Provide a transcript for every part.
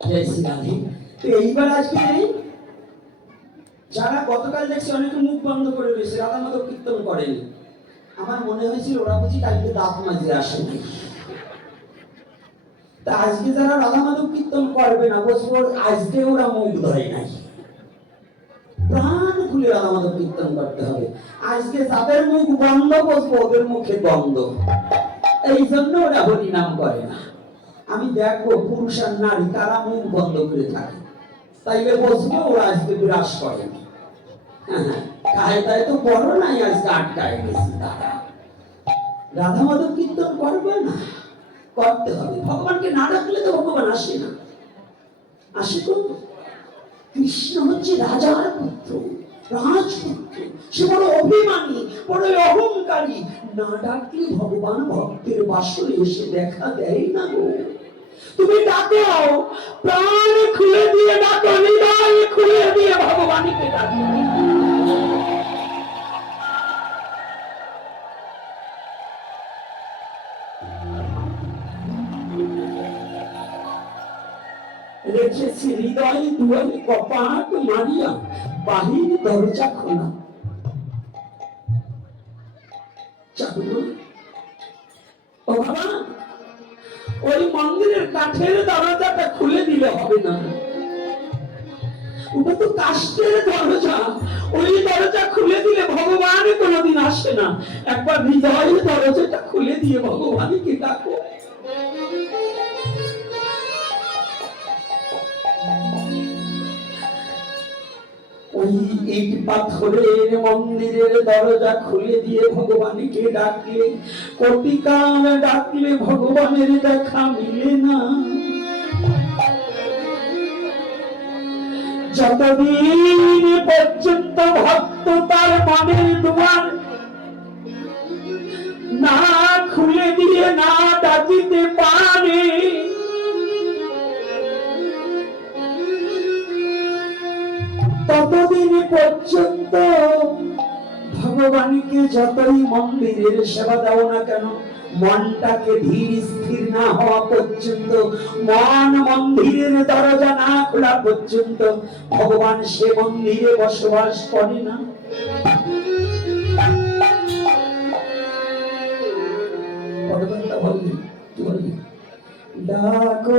তো এইবার আজকে নেই যারা গতকাল দেখছি অনেকে মুখ বন্ধ করে রয়েছে রাধা মাধব কীর্তন করেনি। আমার মনে হয়েছিল ওরা বুঝি কালকে দাঁত মাঝে আসেনি। তা আজকে যারা রাধা মাধব কীর্তন করবে না বসবো আজকে ওরা মুখ ধরে নাই। প্রাণ খুলে রাধা মাধব কীর্তন করতে হবে। আজকে যাদের মুখ বন্ধ বসবো ওদের মুখে বন্ধ এই জন্য ওরা হরিনাম করে না। আমি দেখব পুরুষ আর নারী, কারা মুখ বন্ধ করে থাকে? তাইলে বসবে, ওরা আজকে বিরাস করে। না খায় তাই তো বড় নাই, আজকে আটকায় গেছি তারা রাধা মাধব কীর্তন করবে না? করতে হবে। ভগবানকে না ডাকলে তো ভগবান আসে না। আসে তো। কৃষ্ণ হচ্ছে রাজার পুত্র, রাজপুত্র। সে বড় অভিমানী, বড় অহংকারী। না ডাকলে ভগবান ভক্তের বাসরে এসে দেখা দেয় না গো। তুমি ডাকো। প্রাণ খুলে দিয়ে ডাকো, হৃদয় খুলে দিয়ে ভগবানকে ডাকো। রেখেছি হৃদয় দুয়ারে কপাট মারিয়া, বাহির দরজা খোলা। হবে না। ওটা তো দরজা। ওই দরজা খুলে দিলে ভগবান কোনোদিন আসে না। একবার হৃদয় দরজাটা খুলে দিয়ে ডাকো। ওই ইট পাথরের মন্দিরের দরজা খুলে দিয়ে ভগবানকে ডাকলে কোটি কাল ডাকলে ভগবানের দেখা মিলে না। যতদিন পর্যন্ত ভক্ত তার মনের দুয়ার না খুলে দিয়ে না ডাকিতে পারে, ততদিন পর্যন্ত ভগবানকে যতই মন্দিরের সেবা দাও না কেন মনটাকে ধীর স্থির না হওয়া পর্যন্ত, মন মন্দিরের দরজা না খোলা পর্যন্ত, ভগবান সে মন্দিরে বসবাস করে না। ডাকো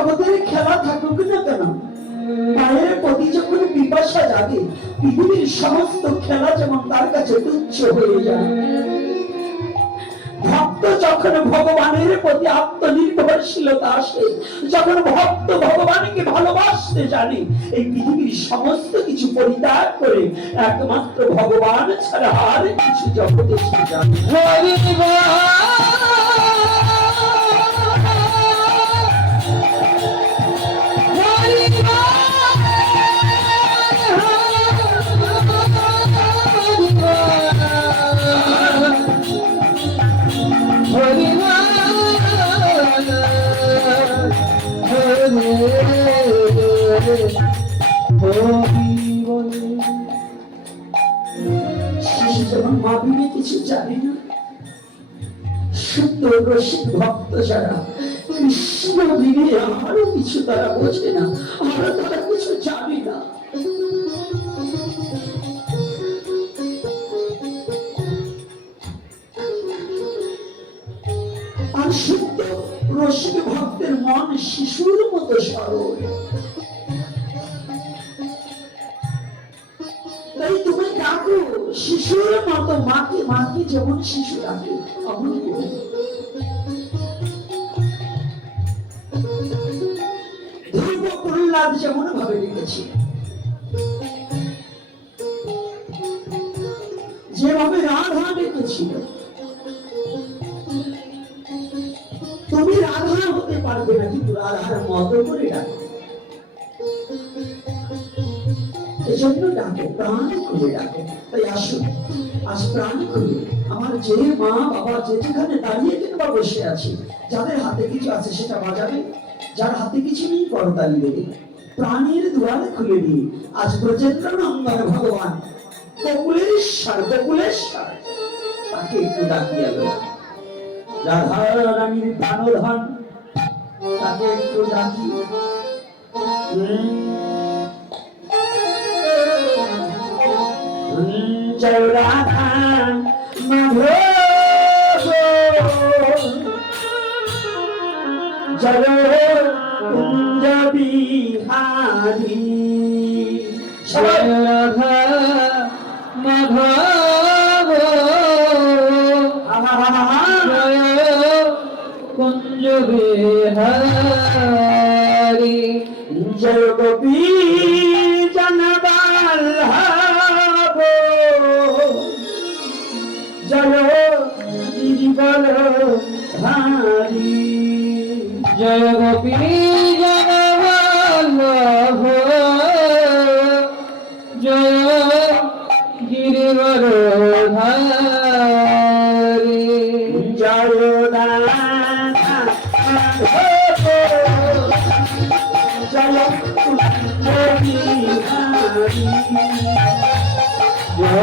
জগতের খেলা থাকুক না কেন? মায়ের প্রতি যখন পিপাসা জাগে, পৃথিবীর সমস্ত খেলা যেমন তার কাছে তুচ্ছ হয়ে যায়। ভক্ত যখন ভগবানের প্রতি আত্মনির্ভরশীলতা আসে, যখন ভক্ত ভগবানকে ভালোবাসতে জানে, এই পৃথিবীর সমস্ত কিছু পরিত্যাগ করে একমাত্র ভগবান ছাড়া আর কিছু জগতে সে জানে না। হরি শিশু রশি যেমন মাপিনে কিছু জানি না শুদ্ধ রসিক ভক্ত ছাড়া কৃষ্ণ দিনে আরও কিছু তারা বোঝে না আরও তারা কিছু জানে না আর শুদ্ধ রসিক ভক্তের মন শিশুর মতো সরল তাই তুমি ডাকো, শিশুর মতো মাকে মাকে যেমন শিশু ডাকে, অমনি। ধ্রুব প্রহ্লাদ যেমন ভাবে লিখেছি, যেভাবে রাধা ডেকেছিল পারবে না কিন্তু রাধার মতো করে ডাকো এজন্য ডাকো, প্রাণ খুলে ডাকো। তাই আজ প্রাণ খুলে। আমার যে মা, বাবা যে যেখানে দাঁড়িয়ে কিংবা বসে আছে। যাদের হাতে কিছু আছে সেটা বাজাবে। যার হাতে কিছু নেই করতালি দেবে। প্রাণের দুয়ার খুলে দিয়ে আজ ব্রজেন্দ্র নন্দন ভগবান। তাকে একটু ডাকিয়ে গেল রাধা রানীর তাকে একটু ডাকি। জয় রাধা মাধব। জয় কুঞ্জ বিহারী সবাই জয়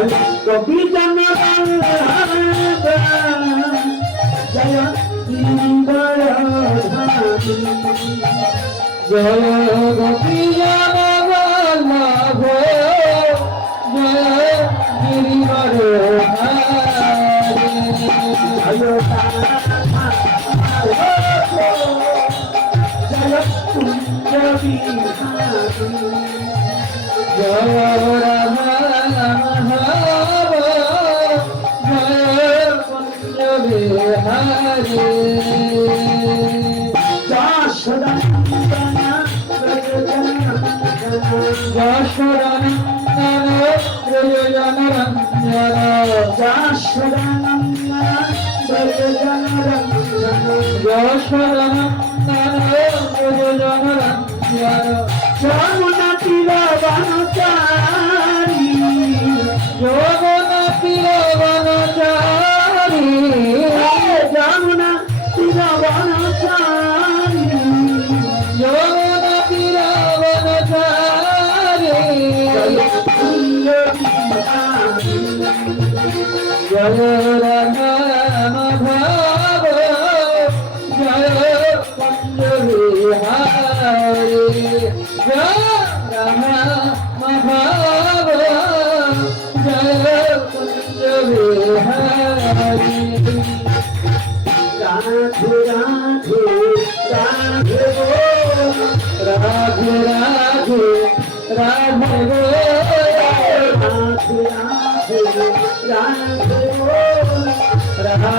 কবি জয় গোপী জয় গিরিবর জয় কুঞ্জ বিহারী জয় রাধা বিহারী যশোদানন্দনা যশোরনন্দন প্রয়োজনরঞ্জন জয়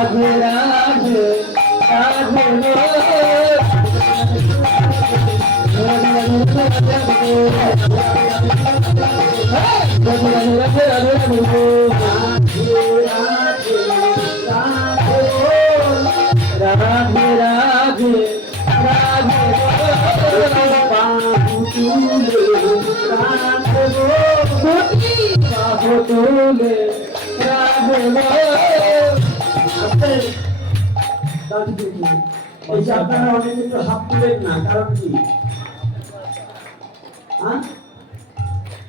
রাধে যে আপনারা হাত তুলেন না, কারণ কি? হ্যাঁ?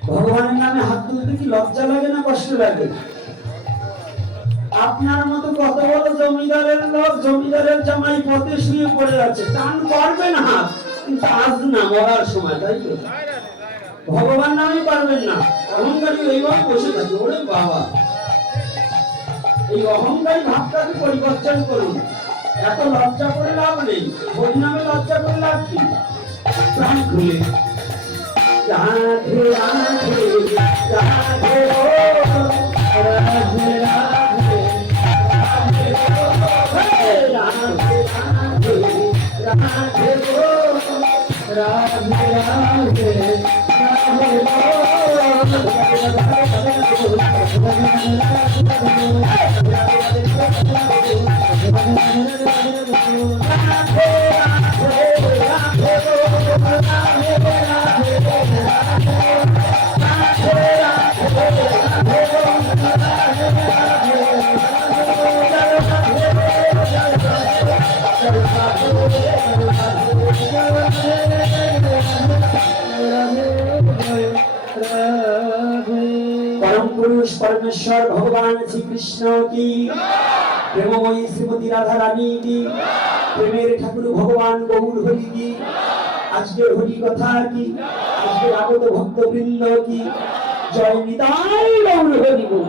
ভগবানের নামে হাত তুলতে কি লজ্জা লাগে না কষ্ট লাগে? আপনার মতো কত বড় জমিদারের লোক জমিদারের জামাই পথে শুয়ে পড়ে আছে। টান করবেন হাত, কিন্তু আজ না, মরার সময়, তাই তো? ভগবান নামে পারবেন না। অহংকারী এইভাবে বসে থাকে, ওরে বাবা। এই অহংকারী ভাবটাকে পরিবর্তন করুন। এত লজ্জা করে লাভ নেই হরি নামে লজ্জা করে লাভ কি প্রাণ খুলে রাধে রাধে রাধে রাধে রাধে রাধে পরমেশ্বর, ভগবান শ্রীকৃষ্ণ কি প্রেমময়ী শ্রীমতী রাধা রানী কি প্রেমের ঠাকুর ভগবান গৌর হরি কি আজকে হরি কথা কি আজকে আগত ভক্তবৃন্দ কি জয় নিতাই গৌর হরি গৌর